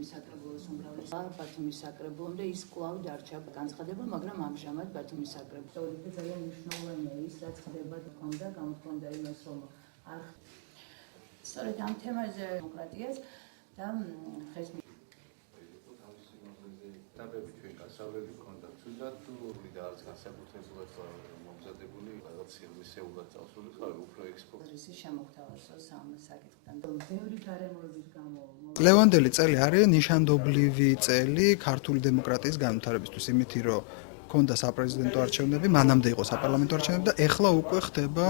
ბათუმის საკრებულოს უმრავლესობა ბათუმის საკრებულომდე ის კვლავ დარჩა განცხადება, მაგრამ ამჟამად ბათუმის საკრებულოს ძალიან მნიშვნელოვანია ის, რაც ხდება თქონდა გამოთქონდა იმას, რომ არ სწორედ ამ თემაზე დემოკრატიას და ხეს დაბები ჩვენ გასავლები ქონდა თუნდაც თუ ვიდა არც განსაკუთრებულად მომზადებული რაღაც სერვისეულად წავსული ხარ უფრო ექსპორტის შემოგთავაზოს ამ საკითხთან. ბევრი გარემოების გამო ლევანდელი წელი არის ნიშანდობლივი წელი ქართული დემოკრატიის განვითარებისთვის, იმით რომ ქონდა საპრეზიდენტო არჩევნები, მანამდე იყო საპარლამენტო არჩევნები და ეხლა უკვე ხდება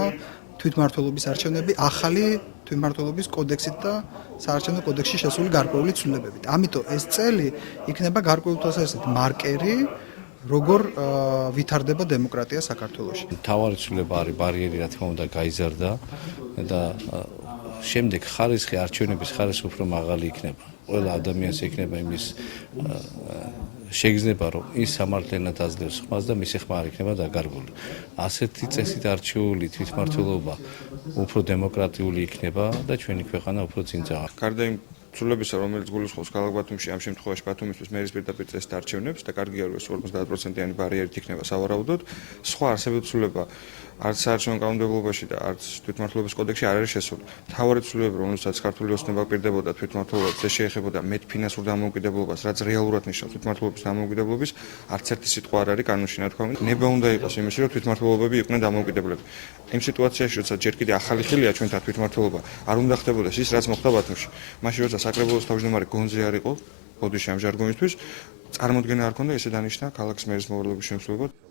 თვითმმართველობის არჩევნები ახალი თვითმმართველობის კოდექსით და საარჩევნო კოდექსში შესული გარკვეული ცვლილებებით. ამიტომ ეს წელი იქნება გარკვეული თვალსაზრისით მარკერი, როგორ ვითარდება დემოკრატია საქართველოში. მთავარი ცვლილება არის ბარიერი, რა თქმა უნდა, გაიზარდა და შემდეგ ხარისხი არჩევნების ხარისხი უფრო მაღალი იქნება. ყველა ადამიანს იქნება იმის შეგრძნება, რომ ის სამართლიანად აძლევს ხმას და მისი ხმა არ იქნება დაკარგული. ასეთი წესით არჩეული თვითმმართველობა უფრო დემოკრატიული იქნება და ჩვენი ქვეყანა უფრო წინ წავა. გარდა იმ ცვლილებისა, რომელიც გულისხმობს ქალაქ ბათუმში ამ შემთხვევაში ბათუმისთვის მერის პირდაპირ წესით არჩევნებს და კარგია რომ ეს 50%-იანი ბარიერით იქნება სავარაუდოდ, სხვა არსებითი ცვლილება არც საარჩევნო კანონმდებლობაში და არც თვითმმართველობის კოდექსში არ არის შესული. მთავარი ცვლილება, რომელსაც ქართული ოცნება პირდებოდა თვითმმართველობას, ეს შეეხებოდა მეტ ფინანსურ დამოუკიდებლობას, რაც რეალურად ნიშნავს თვითმმართველობის დამოუკიდებლობის, არც ერთი სიტყვა არ არის კანონში ნათქვამი. ნება უნდა იყოს იმისი, რომ თვითმმართველობები იყვნენ დამოუკიდებლები. იმ სიტუაციაში, როცა ჯერ კიდევ ახალი ხილია ჩვენთან თვითმმართველობა, არ უნდა ხდებოდეს ის, რაც მოხდა ბათუმში. მაშინ როცა საკრებულოს თავმჯდომარე გონზე არ იყო, ბოდიში ამ ჟარგონისთვის, წარმოდგენა არ ქონდა, ესე დანიშნა ქალაქის მერის მოვალეობის შემსრულებლად.